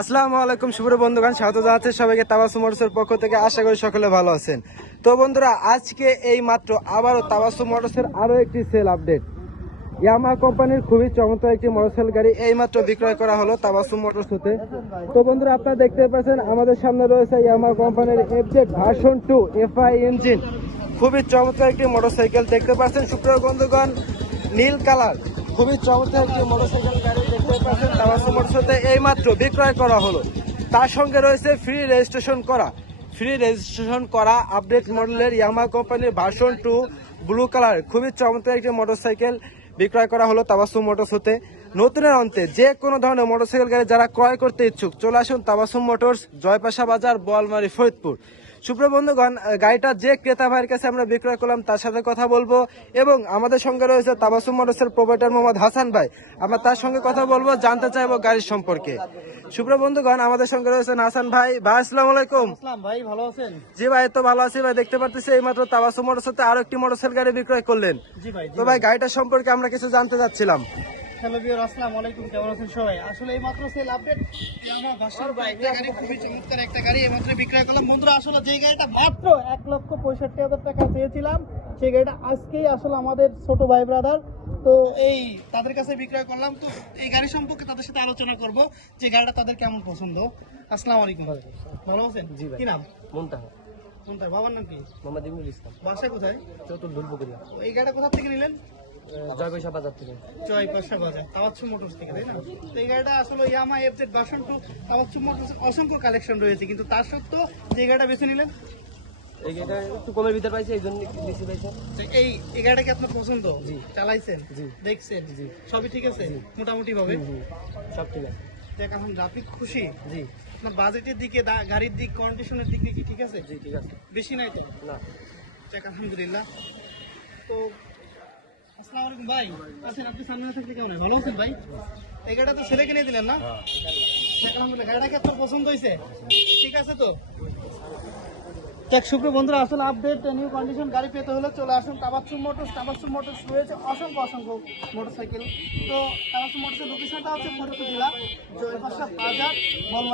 আসসালামু আলাইকুম, শুভ বন্ধুগান স্বাগত জানাচ্ছি সবাইকে তাবাসু মোটরসের পক্ষ থেকে। আশা করি সকলে ভালো আছেন। তো বন্ধুরা, আজকে এই মাত্র আবারও তাবাসু মোটরসের আরও একটি সেল আপডেট ইয়ামা কোম্পানির খুবই চমৎকার একটি মোটরসাইকেল গাড়ি এই মাত্র বিক্রয় করা হলো তাবাসু মোটরস হতে। তো বন্ধুরা, আপনারা দেখতে পাচ্ছেন, আমাদের সামনে রয়েছে ইয়ামা কোম্পানির FZ version two FI engine খুবই চমৎকার একটি মোটরসাইকেল দেখতে পাচ্ছেন। শুক্র বন্ধুগণ, নীল কালার। খুবই চমৎকার একটি মোটরসাইকেল গাড়ি দেখতে পাচ্ছেন তাবাসু মোটরসাইকেল এই মাত্র বিক্রয় করা হলো। তার সঙ্গে রয়েছে ফ্রি রেজিস্ট্রেশন করা। ফ্রি রেজিস্ট্রেশন করা আপডেট মডেলের ইয়ামা কোম্পানির ভার্সন টু ব্লু কালার খুবই চমৎকার একটি মোটরসাইকেল বিক্রয় করা হলো তাবাসু মোটরস হতে। নতুনের অন্তে যে কোনো ধরনের মোটরসাইকেল গাড়ি যারা ক্রয় করতে ইচ্ছুক, চলে আসুন তাবাসুম মোটরস জয়পাশা বাজার, বোয়ালমারি, ফরিদপুর। বন্ধুগণ গাড়িটা যে ক্রেতা ভাইয়ের কাছে আমরা বিক্রয় করলাম তার সাথে কথা বলব। এবং আমাদের সঙ্গে রয়েছে তাবাসুম মোটরসের প্রোভাইডার মোহাম্মদ হাসান ভাই। আমরা তার সঙ্গে কথা বলব জানতে চাইব গাড়ির সম্পর্কে। সুপ্রিয় বন্ধুগণ আমাদের সঙ্গে রয়েছেন হাসান ভাই। ভাই আসসালামু আলাইকুম। ভাই ভালো আছেন? জি ভাই তো ভালো আছি ভাই। দেখতে পারতেছি এই মাত্র তাবাসু মোটরস হতে আরও একটি মোটরসাইকেল গাড়ি বিক্রয় করলেন। তো ভাই। গাড়িটার সম্পর্কে আমরা কিছু জানতে চাচ্ছিলাম। হ্যালো বিয়ার আসসালামু আলাইকুম কেমন আছেন সবাই? আসলে এই মাত্র সেল আপডেট আমার ভাষার একটা গাড়ি খুবই চমৎকার একটা গাড়ি এই মাত্র বিক্রয় করলাম। বন্ধুরা আসলে যে গাড়িটা মাত্র এক লক্ষ পঁয়ষট্টি হাজার টাকা পেয়েছিলাম সেই গাড়িটা আজকেই আসলে আমাদের ছোট ভাই ব্রাদার তো এই তাদের কাছে বিক্রয় করলাম। তো এই গাড়ি সম্পর্কে তাদের সাথে আলোচনা করব যে গাড়িটা তাদের কেমন পছন্দ। আসসালামু আলাইকুম ভালো আছেন? জি কি নাম? মুনতাহা। কোনটা বাবার নাম কি? মোহাম্মদ ইমরুল ইসলাম। বাসা কোথায়? চতুর দুলপুকুরিয়া এই গাড়িটা কোথা থেকে নিলেন? জয় পয়সা বাজার থেকে। জয় পয়সা বাজার তাওয়াচ্ছু মোটরস থেকে তাই না? তো এই গাড়িটা আসলে ইয়ামা এফজেড ভার্সন টু তাওয়াচ্ছু মোটরস অসংখ্য কালেকশন রয়েছে কিন্তু তার সত্ত্বেও যে গাড়িটা বেছে নিলেন? এই গাড়িটা একটু কমের ভিতর পাইছে এই জন্য বেশি পাইছে। এই এই গাড়িটা কি আপনার পছন্দ? জি। চালাইছেন? জি। দেখছেন? জি। সবই ঠিক আছে? মোটামুটি ভাবে সব ঠিক আছে। দেখ এখন আপনি খুশি? জি। আপনার বাজেটের দিকে গাড়ির দিক কন্ডিশনের দিক কি ঠিক আছে? জি ঠিক আছে। বেশি নাই তো? না। আলহামদুলিল্লাহ। তো ভাই। আপনি ভালো আছেন ভাই? এই গাড়িটা তো কিনে দিলেন না? পছন্দ হয়েছে? ঠিক আছে তো? বন্ধুরা আসলে আপডেট নিউ কন্ডিশন গাড়ি পেতে চলে আসুন অসংখ্য অসংখ্য তো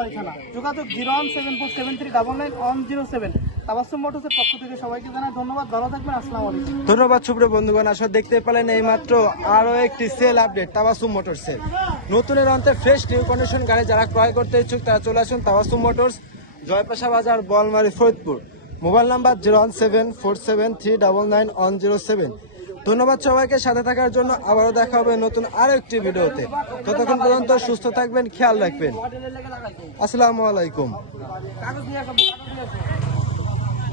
হচ্ছে যোগাযোগ zero seven four seven three double nine one zero seven. Tabassum মোটরসের পক্ষ থেকে সবাইকে জানাই ধন্যবাদ ভালো থাকবেন আসসালামু আলাইকুম। ধন্যবাদ সুপ্রিয় বন্ধুগণ। আসলে দেখতে পেলেন এই মাত্র আরও একটি sale update Tabassum motor sale. নতুনের অন্তে ফ্রেশ নিউ কন্ডিশন গাড়ি যারা ক্রয় করতে ইচ্ছুক তারা চলে আসুন Tabassum motors Joypasha Bazar Bolmari Faridpur. Mobile number zero one seven four seven three double nine one zero seven. ধন্যবাদ সবাইকে সাথে থাকার জন্য আবারও দেখা হবে নতুন আরও একটি ভিডিওতে। ততক্ষণ পর্যন্ত সুস্থ থাকবেন খেয়াল রাখবেন। আসসালামু আলাইকুম।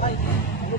Baik, Ibu.